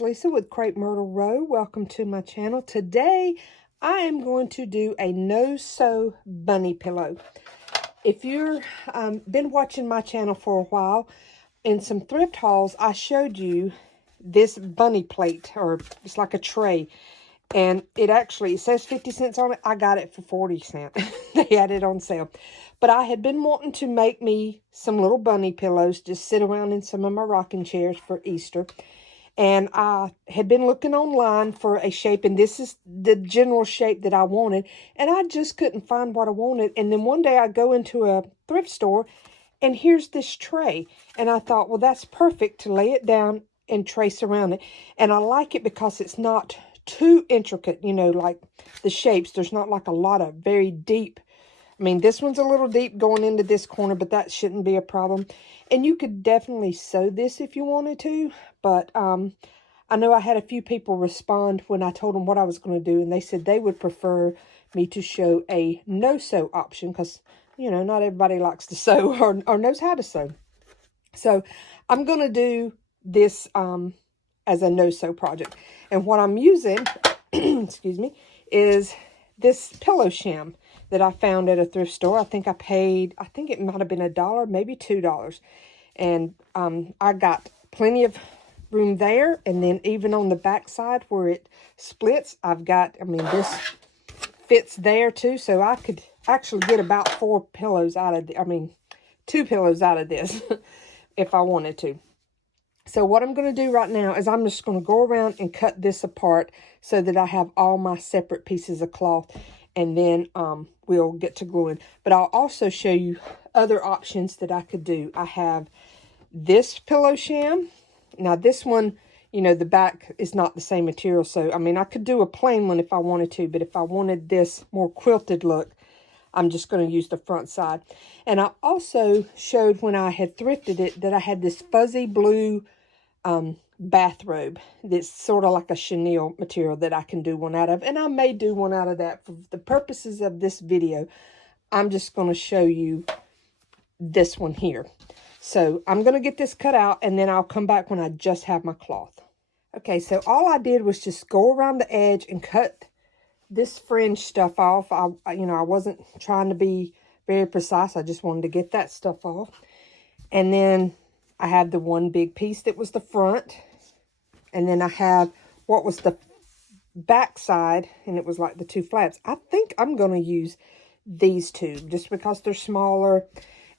is Lisa with Crepe Myrtle Row. Welcome to my channel. Today, I am going to do a no-sew bunny pillow. If you've been watching my channel for a while, in some thrift hauls, I showed you this bunny plate, or it's like a tray. And it says 50 cents on it. I got it for 40 cents. They had it on sale. But I had been wanting to make me some little bunny pillows, just sit around in some of my rocking chairs for Easter. And I had been looking online for a shape, and this is the general shape that I wanted. And I just couldn't find what I wanted. And then one day I go into a thrift store, and here's this tray. And I thought, well, that's perfect to lay it down and trace around it. And I like it because it's not too intricate, you know, like the shapes. There's not like a lot of very deep. I mean, this one's a little deep going into this corner, but that shouldn't be a problem. And you could definitely sew this if you wanted to. But I know I had a few people respond when I told them what I was going to do. And they said they would prefer me to show a no-sew option. Because, you know, not everybody likes to sew or knows how to sew. So I'm going to do this as a no-sew project. And what I'm using, excuse me, is this pillow sham that I found at a thrift store. I think it might have been $1, maybe $2. And I got plenty of room there. And then even on the back side where it splits, this fits there too. So I could actually get about 2 pillows out of this if I wanted to. So what I'm going to do right now is I'm just going to go around and cut this apart so that I have all my separate pieces of cloth. And then we'll get to gluing. But I'll also show you other options that I could do. I have this pillow sham. Now this one, you know, the back is not the same material. So, I mean, I could do a plain one if I wanted to. But if I wanted this more quilted look, I'm just going to use the front side. And I also showed when I had thrifted it that I had this fuzzy blue bathrobe that's sort of like a chenille material that I can do one out of. And I may do one out of that. For the purposes of this video, I'm just going to show you this one here. So I'm going to get this cut out, and then I'll come back when I just have my cloth. Okay, so all I did was just go around the edge and cut this fringe stuff off. I wasn't trying to be very precise. I just wanted to get that stuff off. And then I have the one big piece that was the front. And then I have what was the back side, and it was like the 2 flaps. I think I'm going to use these 2 just because they're smaller.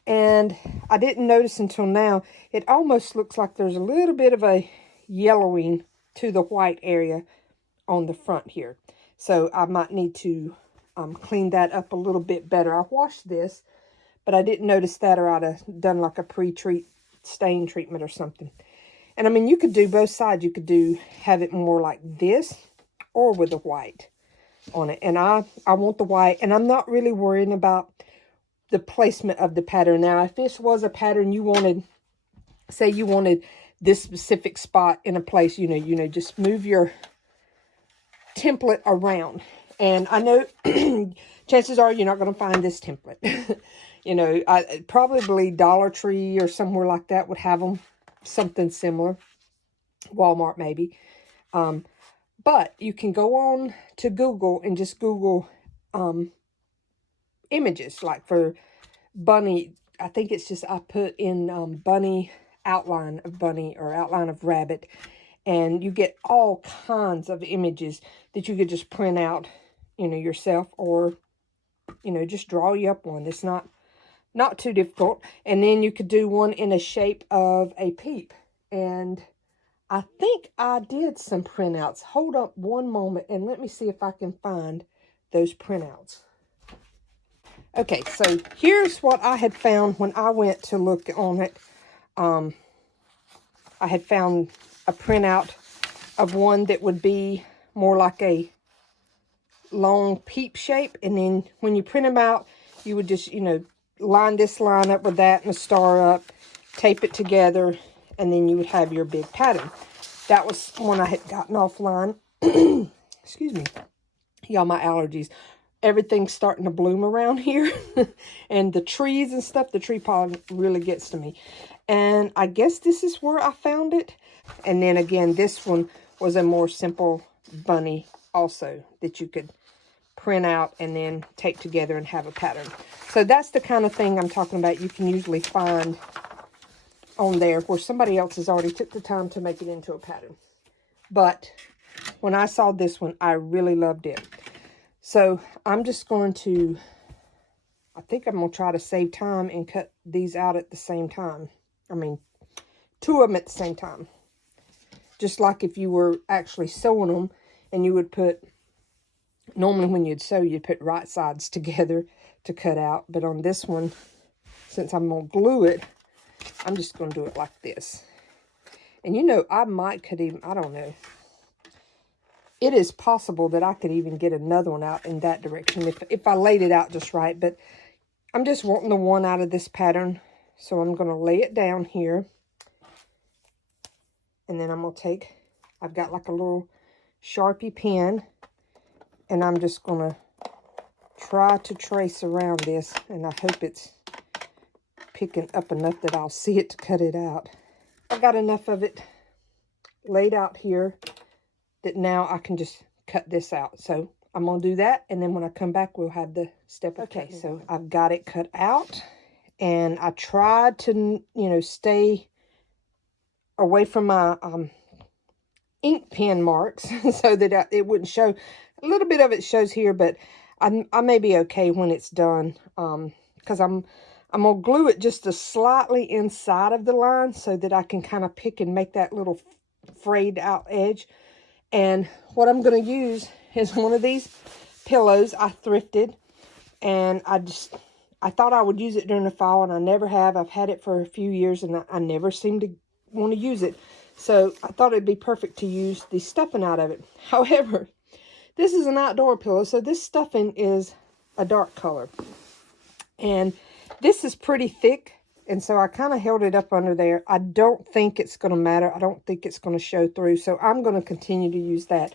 And I didn't notice until now, it almost looks like there's a little bit of a yellowing to the white area on the front here. So I might need to clean that up a little bit better. I washed this, but I didn't notice that, or I'd have done like a pre-treat stain treatment or something. And I mean, you could do both sides. You could have it more like this or with the white on it. And I want the white, and I'm not really worrying about the placement of the pattern. Now, if this was a pattern you wanted, say you wanted this specific spot in a place, you know, just move your template around. And I know chances are you're not going to find this template. You know, probably Dollar Tree or somewhere like that would have them, something similar. Walmart maybe. But you can go on to Google and just Google images, like for bunny. I think it's just, I put in bunny, outline of bunny or outline of rabbit. And you get all kinds of images that you could just print out, you know, yourself, or, you know, just draw you up one. It's not too difficult. And then you could do one in a shape of a peep. And I think I did some printouts. Hold up one moment and let me see if I can find those printouts. Okay, so here's what I had found when I went to look on it. I had found a printout of one that would be more like a long peep shape. And then when you print them out, you would just, you know, line this line up with that and a star up, tape it together, and then you would have your big pattern. That was one I had gotten offline. Excuse me. Y'all, my allergies. Everything's starting to bloom around here. And the trees and stuff, the tree pollen really gets to me. And I guess this is where I found it. And then again, this one was a more simple bunny also that you could print out and then take together and have a pattern. So that's the kind of thing I'm talking about you can usually find on there where somebody else has already took the time to make it into a pattern. But when I saw this one, I really loved it. So I'm just going to, I think I'm going to try to save time and cut these out at the same time. I mean, 2 of them at the same time. Just like if you were actually sewing them and you would put, normally when you'd sew, you'd put right sides together to cut out. But on this one, since I'm going to glue it, I'm just going to do it like this. And you know, I could even, I don't know. It is possible that I could even get another one out in that direction if I laid it out just right. But I'm just wanting the one out of this pattern. So I'm going to lay it down here. And then I'm going to take, I've got like a little Sharpie pen. And I'm just going to try to trace around this. And I hope it's picking up enough that I'll see it to cut it out. I got enough of it laid out here that now I can just cut this out. So I'm going to do that. And then when I come back, we'll have the step. Okay, so I've got it cut out. And I tried to, you know, stay away from my ink pen marks so that it wouldn't show. A little bit of it shows here, but I may be okay when it's done. Because I'm going to glue it just a slightly inside of the line so that I can kind of pick and make that little frayed out edge. And what I'm going to use is one of these pillows I thrifted. And I thought I would use it during the fall, and I never have. I've had it for a few years, and I never seem to want to use it. So I thought it'd be perfect to use the stuffing out of it. However, this is an outdoor pillow, so this stuffing is a dark color. And this is pretty thick, and so I kind of held it up under there. I don't think it's going to matter. I don't think it's going to show through, so I'm going to continue to use that.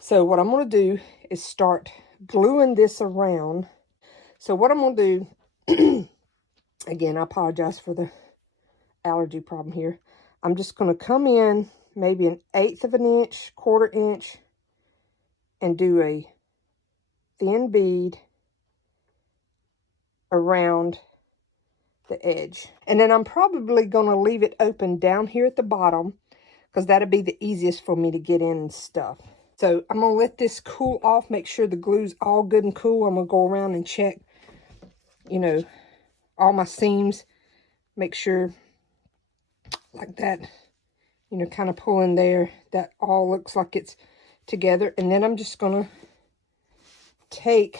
So what I'm going to do is start gluing this around. So what I'm going to do, again, I apologize for the allergy problem here. I'm just going to come in maybe 1/8 of an inch, 1/4 inch, and do a thin bead around the edge. And then I'm probably going to leave it open down here at the bottom because that'll be the easiest for me to get in and stuff. So I'm going to let this cool off, make sure the glue's all good and cool. I'm going to go around and check, you know, all my seams, make sure like that, you know, kind of pull in there, that all looks like it's together. And then I'm just going to take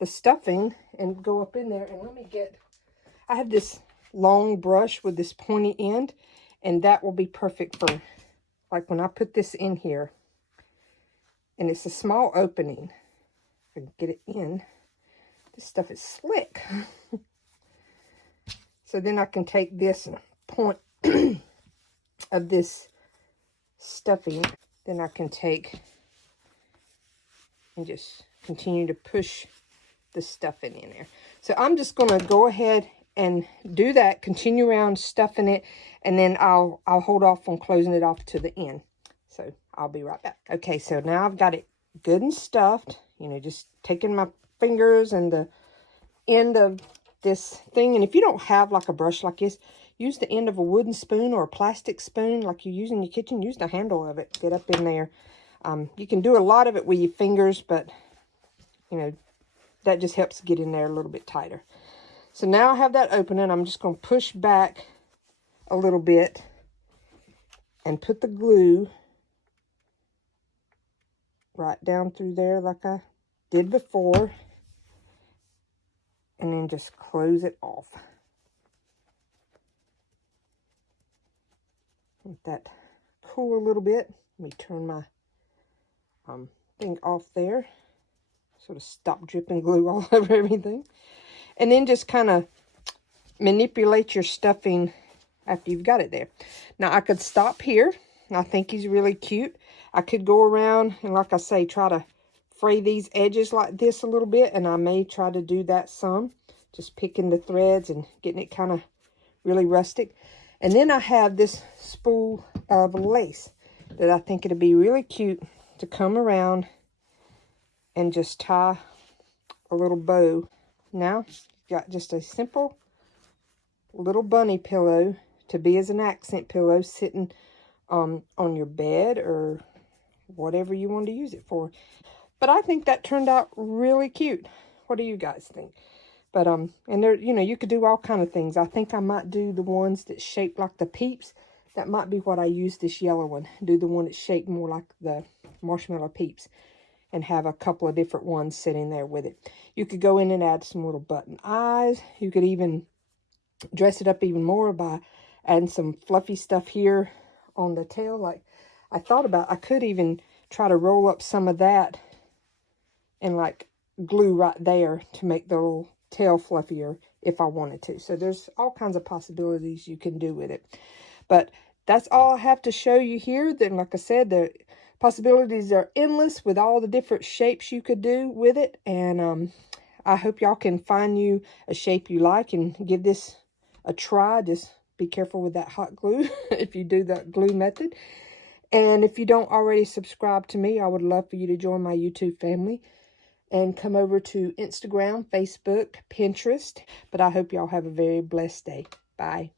the stuffing and go up in there. And let me get, I have this long brush with this pointy end, and that will be perfect for, like when I put this in here, and it's a small opening. If I can get it in, this stuff is slick. So then I can take this point of this stuffing, then I can take and just continue to push the stuffing in there. So I'm just going to go ahead and do that, continue around stuffing it, and then I'll hold off on closing it off to the end. So I'll be right back. Okay, so now I've got it good and stuffed, you know, just taking my fingers and the end of this thing. And if you don't have like a brush like this, use the end of a wooden spoon or a plastic spoon like you use in your kitchen. Use the handle of it. Get up in there. You can do a lot of it with your fingers, but, you know, that just helps get in there a little bit tighter. So now I have that open, and I'm just going to push back a little bit and put the glue right down through there like I did before. And then just close it off. Let that cool a little bit. Let me turn my thing off there. Sort of stop dripping glue all over everything. And then just kind of manipulate your stuffing after you've got it there. Now I could stop here. I think he's really cute. I could go around and, like I say, try to fray these edges like this a little bit, and I may try to do that some, just picking the threads and getting it kind of really rustic. And then I have this spool of lace, that I think it'd be really cute to come around and just tie a little bow. Now, you've got just a simple little bunny pillow to be as an accent pillow sitting on your bed or whatever you want to use it for. But I think that turned out really cute. What do you guys think? But, and there, you know, you could do all kind of things. I think I might do the ones that shaped like the Peeps. That might be what I use this yellow one. Do the one that's shaped more like the Marshmallow Peeps. And have a couple of different ones sitting there with it. You could go in and add some little button eyes. You could even dress it up even more by adding some fluffy stuff here on the tail. Like I thought about, I could even try to roll up some of that and like glue right there to make the little tail fluffier if I wanted to. So there's all kinds of possibilities you can do with it. But that's all I have to show you here. Then, like I said, the possibilities are endless with all the different shapes you could do with it. And I hope y'all can find you a shape you like and give this a try. Just be careful with that hot glue if you do the glue method. And if you don't already subscribe to me, I would love for you to join my YouTube family and come over to Instagram, Facebook, Pinterest. But I hope y'all have a very blessed day. Bye.